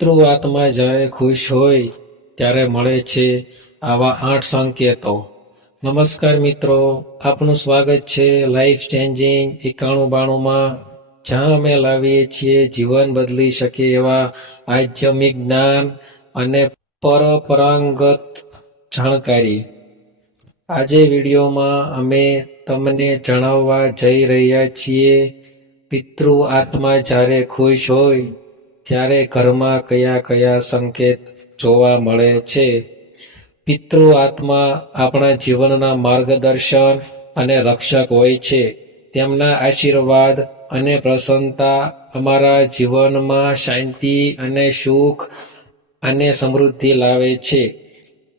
પિતૃ આત્મા જ્યારે ખુશ હોય ત્યારે મળે છે આવા 8 સંકેતો. નમસ્કાર મિત્રો, આપનું સ્વાગત છે લાઈફ ચેન્જિંગ 9192માં, જ્યાં અમે લાવીએ છીએ જીવન બદલી શકે એવા આધ્યાત્મિક જ્ઞાન અને પરંપરાગત જાણકારી. આજે વિડીયોમાં અમે તમને જણાવવા જઈ રહ્યા છીએ પિતૃ આત્મા જ્યારે ખુશ હોય ત્યારે ઘરમાં કયા કયા સંકેત જોવા મળે છે. પિતૃ આત્મા આપણા જીવનના માર્ગદર્શન અને રક્ષક હોય છે. તેમના આશીર્વાદ અને પ્રસન્નતા અમારા જીવનમાં શાંતિ અને સુખ અને સમૃદ્ધિ લાવે છે.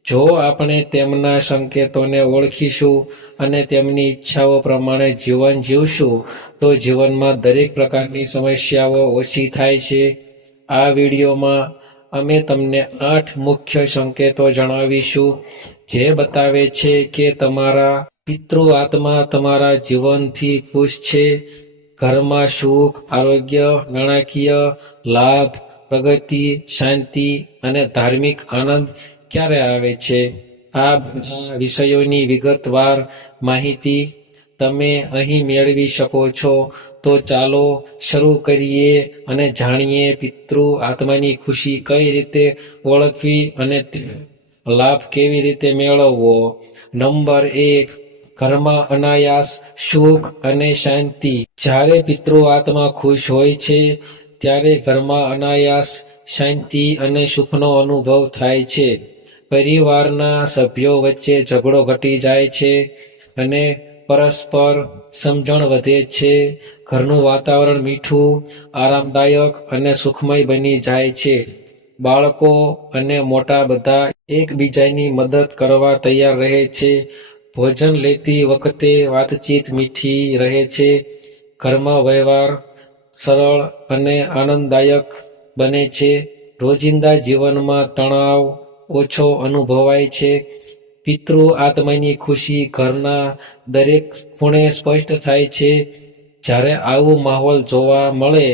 જો આપણે તેમના સંકેતોને ઓળખીશું અને તેમની ઈચ્છાઓ પ્રમાણે જીવન જીવશું તો જીવનમાં દરેક પ્રકારની સમસ્યાઓ ઓછી થાય છે. આ વિડીયોમાં અમે તમને 8 મુખ્ય સંકેતો જણાવીશું જે બતાવે છે કે તમારા પિતૃ આત્મા તમારા જીવનથી ખુશ છે. ઘરમાં સુખ, આરોગ્ય, નાણાકીય લાભ, પ્રગતિ, શાંતિ અને ધાર્મિક આનંદ ક્યારે આવે છે. આ બધા વિષયોની વિગતવાર માહિતી તમે અહીં મેળવી શકો છો. તો ચાલો શરૂ કરીએ અને જાણીએ પિતૃ આત્માની ખુશી કઈ રીતે ઓળખવી અને લાભ કેવી રીતે મેળવવો. નંબર 1, ઘરમાં અનાયાસ સુખ અને શાંતિ. જ્યારે પિતૃ આત્મા ખુશ હોય છે ત્યારે ઘરમાં અનાયાસ શાંતિ અને સુખનો અનુભવ થાય છે. પરિવારના સભ્યો વચ્ચે ઝઘડો ઘટી જાય છે અને પરસ્પર સમજણ વધે છે. ઘરનું વાતાવરણ મીઠું, આરામદાયક અને સુખમય બની જાય છે. બાળકો અને મોટા બધા એકબીજાની મદદ કરવા તૈયાર રહે છે. ભોજન લેતી વખતે વાતચીત મીઠી રહે છે. ઘરમાં વ્યવહાર સરળ અને આનંદદાયક બને છે. રોજિંદા જીવનમાં તણાવ ઓછો અનુભવાય છે. પિતૃ આત્માની ખુશી ઘરના દરેક ખૂણે સ્પષ્ટ થાય છે. જ્યારે આવો માહોલ જોવા મળે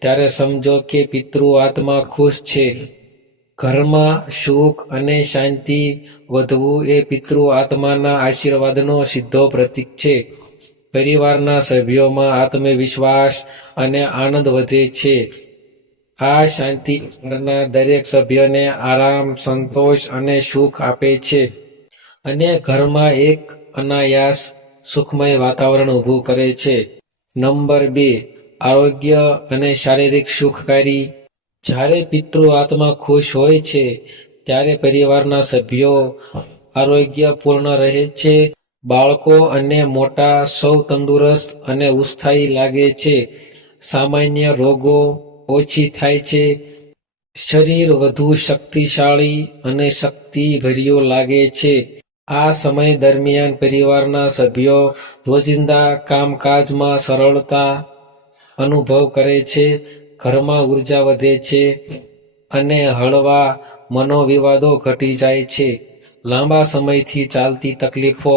ત્યારે સમજો કે પિતૃ આત્મા ખુશ છે. ઘરમાં સુખ અને શાંતિ વધવું એ પિતૃ આત્માના આશીર્વાદનો સીધો પ્રતીક છે. પરિવારના સભ્યોમાં આત્મવિશ્વાસ અને આનંદ વધે છે. આ શાંતિ ઘરના દરેક સભ્યને આરામ, સંતોષ અને સુખ આપે છે અને ઘરમાં એક અનાયાસ સુખમય વાતાવરણ ઊભું કરે છે. નંબર 2, આરોગ્ય અને શારીરિક સુખાકારી. જ્યારે પિતૃ આત્મા ખુશ હોય છે ત્યારે પરિવારના સભ્યો આરોગ્યપૂર્ણ રહે છે. બાળકો અને મોટા સૌ તંદુરસ્ત અને ઉત્સાહી લાગે છે. સામાન્ય રોગો ઓછી થાય છે. શરીર વધુ શક્તિશાળી અને શક્તિભર્યું લાગે છે. આ સમય દરમિયાન પરિવારના સભ્યો રોજિંદા કામકાજમાં સરળતા અનુભવ કરે છે. ઘરમાં ઉર્જા વધે છે અને હળવા મનોવિવાદો ઘટી જાય છે. લાંબા સમયથી ચાલતી તકલીફો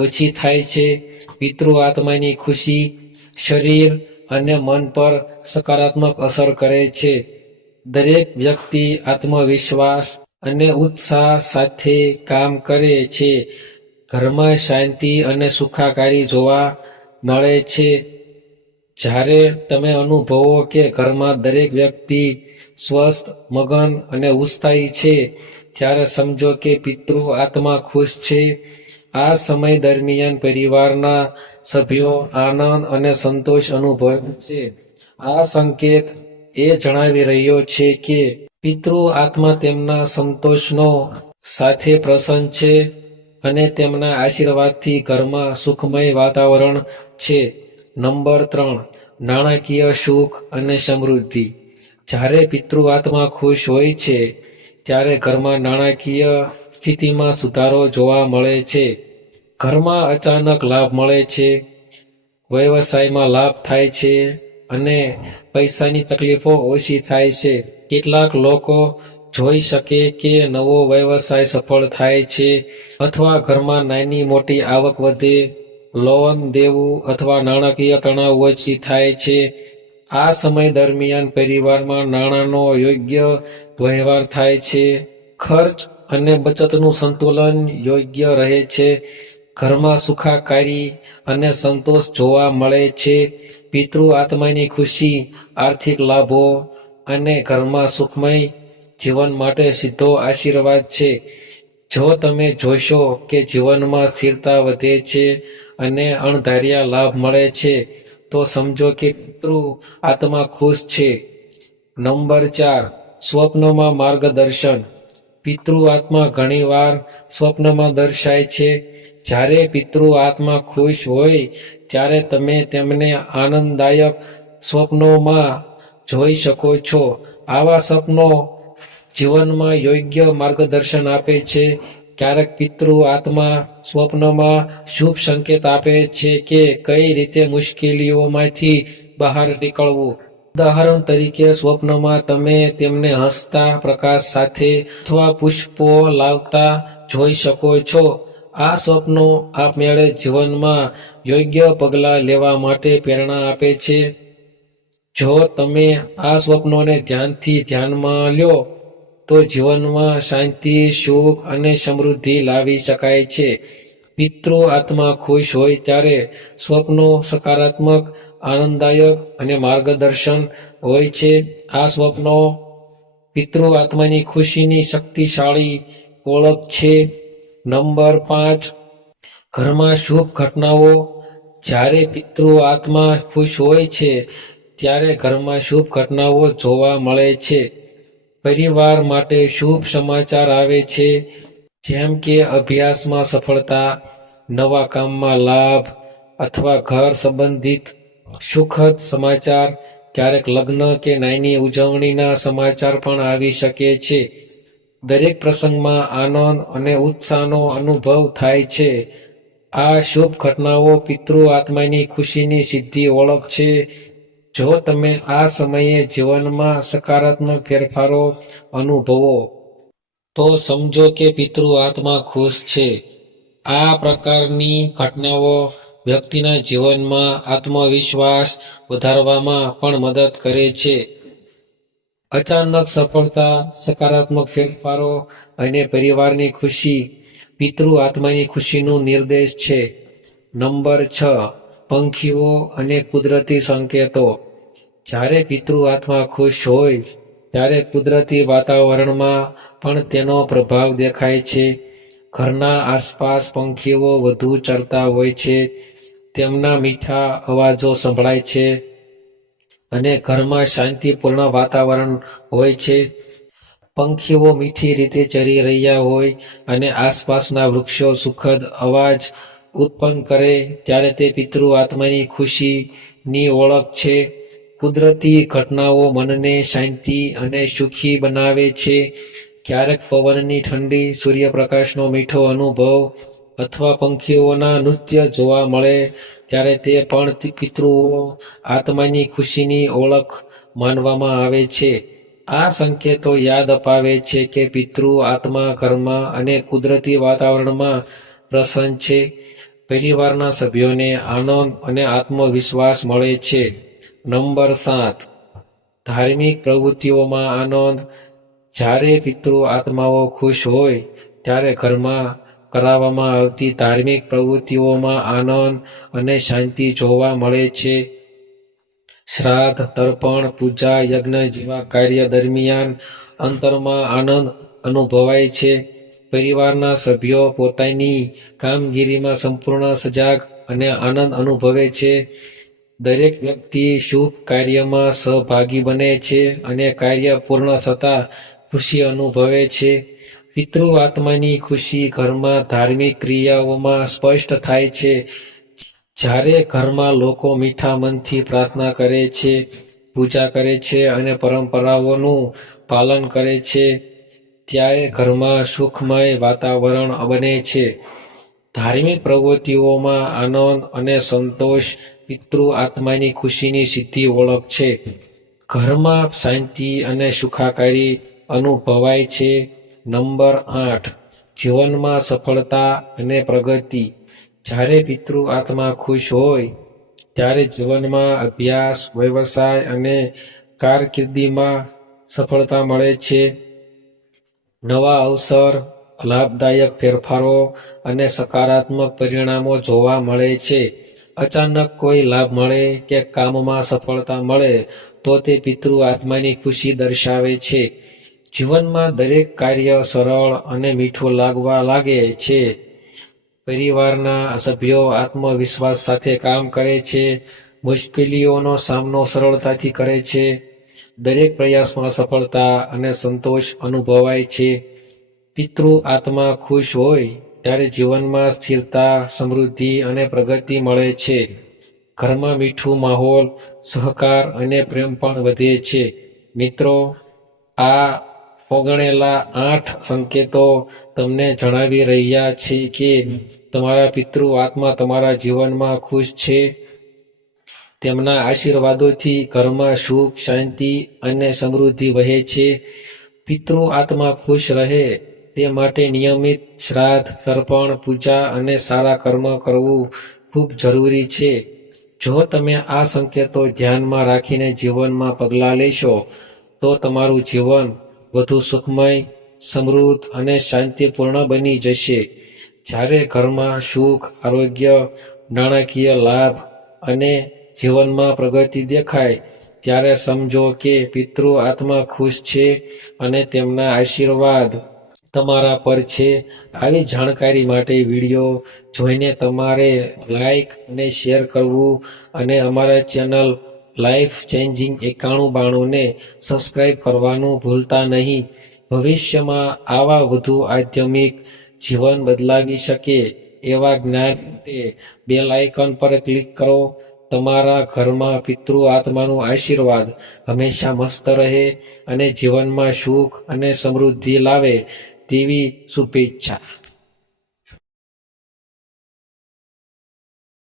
ઓછી થાય છે. પિતૃ આત્માની ખુશી શરીર અને મન પર સકારાત્મક અસર કરે છે. દરેક વ્યક્તિ આત્મવિશ્વાસ અને ઉત્સાહ સાથે કામ કરે છે. ઘરમાં શાંતિ અને સુખાકારી જોવા મળે છે. જ્યારે તમે અનુભવો કે ઘરમાં દરેક વ્યક્તિ સ્વસ્થ, મગન અને ઉત્સાહી છે ત્યારે સમજો કે પિતૃ આત્મા ખુશ છે. આ સમય દરમિયાન પરિવારના સભ્યો આનંદ અને સંતોષ અનુભવે છે. આ સંકેત એ જણાવી રહ્યો છે કે પિતૃ આત્મા તેમના સંતોષનો સાથે પ્રસન્ન છે અને તેમના આશીર્વાદથી ઘરમાં સુખમય વાતાવરણ છે. નંબર 3, નાણાકીય સુખ અને સમૃદ્ધિ. જ્યારે પિતૃ આત્મા ખુશ હોય છે ત્યારે ઘરમાં નાણાકીય સ્થિતિમાં સુધારો જોવા મળે છે. ઘરમાં અચાનક લાભ મળે છે, વ્યવસાયમાં લાભ થાય છે અને પૈસાની તકલીફો ઓછી થાય છે. કેટલાક લોકો જોઈ શકે કે નવો વ્યવસાય સફળ થાય છે અથવા ઘરમાં નાની મોટી આવક વધે, લોન દેવું અથવા નાણાકીય તણાવ ઓછી થાય છે. આ સમય દરમિયાન પરિવારમાં નાણાંનો યોગ્ય વહેવાર થાય છે. ખર્ચ અને બચતનું સંતુલન યોગ્ય રહે છે. ઘરમાં સુખાકારી અને સંતોષ જોવા મળે છે. પિતૃ આત્માની ખુશી, આર્થિક લાભો અને ઘરમાં સુખમય જીવન માટે સીધો આશીર્વાદ છે. જો તમે જોશો કે જીવનમાં સ્થિરતા વધે છે અને અણધાર્યા લાભ મળે છે, તો સમજો કે પિતૃ આત્મા ખુશ છે. નંબર 4, સ્વપ્નમાં માર્ગદર્શન. પિતૃ આત્મા ઘણીવાર સ્વપ્નમાં દર્શાય છે. જ્યારે પિતૃ આત્મા ખુશ હોય ત્યારે તમે તેમને આનંદદાયક સ્વપ્નોમાં જોઈ શકો છો. આવા સ્વપ્નો જીવનમાં યોગ્ય માર્ગદર્શન આપે છે. ક્યારેક પિતૃ આત્મા સ્વપ્નમાં શુભ સંકેત આપે છે કે કઈ રીતે મુશ્કેલીઓમાંથી બહાર નીકળવું. ઉદાહરણ તરીકે, સ્વપ્નમાં તમે તેમને હસતા, પ્રકાશ સાથે અથવા પુષ્પો લાવતા જોઈ શકો છો. આ સ્વપ્નો આપમેળે જીવનમાં યોગ્ય પગલાં લેવા માટે પ્રેરણા આપે છે. જો તમે આ સ્વપ્નોને ધ્યાનથી ધ્યાનમાં લો, તો જીવનમાં શાંતિ, સુખ અને સમૃદ્ધિ લાવી શકાય છે. પિતૃ આત્મા ખુશ હોય ત્યારે સ્વપ્નો સકારાત્મક, આનંદદાયક અને માર્ગદર્શન હોય છે. આ સ્વપ્નો પિતૃ આત્માની ખુશીની શક્તિશાળી ઓળખ છે. નંબર 5, ઘરમાં શુભ ઘટનાઓ. જ્યારે પિતૃ આત્મા ખુશ હોય છે ત્યારે ઘરમાં શુભ ઘટનાઓ જોવા મળે છે. પરિવાર માટે શુભ સમાચાર આવે છે, જેમ કે અભ્યાસમાં સફળતા, નવા કામમાં લાભ અથવા ઘર સંબંધિત સુખદ સમાચાર. ક્યારેક લગ્ન કે નાની ઉજવણીના સમાચાર પણ આવી શકે છે. દરેક પ્રસંગમાં આનંદ અને ઉત્સાહનો અનુભવ થાય છે. આ શુભ ઘટનાઓ પિતૃ આત્માની ખુશીની સીધી ઓળખ છે. જો તમે આ સમયે જીવનમાં સકારાત્મક ફેરફારો અનુભવો, તો સમજો કે પિતૃ આત્મા ખુશ છે. આ પ્રકારની ઘટનાઓ વ્યક્તિના જીવનમાં આત્મવિશ્વાસ વધારવામાં પણ મદદ કરે છે. અચાનક સફળતા, સકારાત્મક ફેરફારો અને પરિવારની ખુશી પિતૃ આત્માની ખુશીનું નિર્દેશ છે. નંબર 6, પંખીઓ અને કુદરતી સંકેતો. જ્યારે પિતૃ આત્મા ખુશ હોય ત્યારે કુદરતી વાતાવરણમાં પણ તેનો પ્રભાવ દેખાય છે. ઘરના આસપાસ પંખીઓ વધુ ચરતા હોય છે, તેમના મીઠા અવાજો સંભળાય છે અને ઘરમાં શાંતિપૂર્ણ વાતાવરણ હોય છે. પંખીઓ મીઠી રીતે ચરી રહ્યા હોય અને આસપાસના વૃક્ષો સુખદ અવાજ ઉત્પન્ન કરે ત્યારે તે પિતૃ આત્માની ખુશીની ઓળખ છે. કુદરતી ઘટનાઓ મનને શાંતિ અને સુખી બનાવે છે. ક્યારેક પવનની ઠંડી, સૂર્યપ્રકાશનો મીઠો અનુભવ અથવા પંખીઓના નૃત્ય જોવા મળે ત્યારે તે પણ પિતૃ આત્માની ખુશીની ઓળખ માનવામાં આવે છે. આ સંકેતો યાદ અપાવે છે કે પિતૃ આત્મા ઘરમાં અને કુદરતી વાતાવરણમાં પ્રસન્ન છે. પરિવારના સભ્યોને આનંદ અને આત્મવિશ્વાસ મળે છે. નંબર 7, ધાર્મિક પ્રવૃત્તિઓમાં આનંદ. જ્યારે પિતૃ આત્માઓ ખુશ હોય ત્યારે ઘરમાં કરાવવામાં આવતી ધાર્મિક પ્રવૃત્તિઓમાં આનંદ અને શાંતિ જોવા મળે છે. શ્રાદ્ધ, તર્પણ, પૂજા, યજ્ઞ જેવા કાર્ય દરમિયાન અંતરમાં આનંદ અનુભવાય છે. પરિવારના સભ્યો પોતાની કામગીરીમાં સંપૂર્ણ સજાગ અને આનંદ અનુભવે છે. દરેક વ્યક્તિ શુભ કાર્યમાં સહભાગી બને છે અને કાર્ય પૂર્ણ થતાં ખુશી અનુભવે છે. પિતૃ આત્માની ખુશી ઘરમાં ધાર્મિક ક્રિયાઓમાં સ્પષ્ટ થાય છે. જ્યારે ઘરમાં લોકો મીઠા મનથી પ્રાર્થના કરે છે, પૂજા કરે છે અને પરંપરાઓનું પાલન કરે છે, ત્યારે ઘરમાં સુખમય વાતાવરણ બને છે. ધાર્મિક પ્રવૃત્તિઓમાં આનંદ અને સંતોષ પિતૃ આત્માની ખુશીની સીધી ઓળખ છે. ઘરમાં શાંતિ અને સુખાકારી અનુભવાય છે. નંબર 8, જીવનમાં સફળતા અને પ્રગતિ. જ્યારે પિતૃ આત્મા ખુશ હોય ત્યારે જીવનમાં અભ્યાસ, વ્યવસાય અને કારકિર્દીમાં સફળતા મળે છે. નવા અવસર, લાભદાયક ફેરફારો અને સકારાત્મક પરિણામો જોવા મળે છે. અચાનક કોઈ લાભ મળે કે કામમાં સફળતા મળે તો તે પિતૃ આત્માની ખુશી દર્શાવે છે. જીવનમાં દરેક કાર્ય સરળ અને મીઠું લાગવા લાગે છે. પરિવારના સભ્યો આત્મવિશ્વાસ સાથે કામ કરે છે. મુશ્કેલીઓનો સામનો સરળતાથી કરે છે. દરેક પ્રયાસમાં સફળતા અને સંતોષ અનુભવાય છે. પિતૃ આત્મા ખુશ હોય ત્યારે જીવનમાં સ્થિરતા, સમૃદ્ધિ અને પ્રગતિ મળે છે. ઘરમાં મીઠું માહોલ, સહકાર અને પ્રેમ પણ વધે છે. મિત્રો, આ ઓગણેલા 8 સંકેતો તમને જણાવી રહ્યા છે કે તમારા પિતૃ આત્મા તમારા જીવનમાં ખુશ છે. તેમના આશીર્વાદોથી ઘરમાં સુખ, શાંતિ અને સમૃદ્ધિ વહે છે. પિતૃ આત્મા ખુશ રહે તે માટે નિયમિત શ્રાદ્ધ, તર્પણ, પૂજા અને સારા કર્મ કરવું ખૂબ જરૂરી છે. જો તમે આ સંકેતો ધ્યાનમાં રાખીને જીવનમાં પગલાં લેશો તો તમારું જીવન વધુ સુખમય, સમૃદ્ધ અને શાંતિપૂર્ણ બની જશે. જ્યારે ઘરમાં સુખ, આરોગ્ય, નાણાકીય લાભ અને જીવનમાં પ્રગતિ દેખાય ત્યારે સમજો કે પિતૃ આત્મા ખુશ છે અને તેમના આશીર્વાદ તમારા પર છે. આવી જાણકારી માટે વિડીયો જોઈને તમારે લાઈક અને શેર કરવું અને અમારા ચેનલ લાઈફ ચેન્જિંગ 9192 ને સબસ્ક્રાઈબ કરવાનું ભૂલતા નહીં. ભવિષ્યમાં આવા વધુ આધ્યાત્મિક, જીવન બદલાવી શકે એવા જ્ઞાન માટે બેલ આઇકન પર ક્લિક કરો. તમારા ઘરમાં પિતૃ આત્માનું આશીર્વાદ હંમેશા મસ્ત રહે અને જીવનમાં સુખ અને સમૃદ્ધિ લાવે તેવી શુભેચ્છા.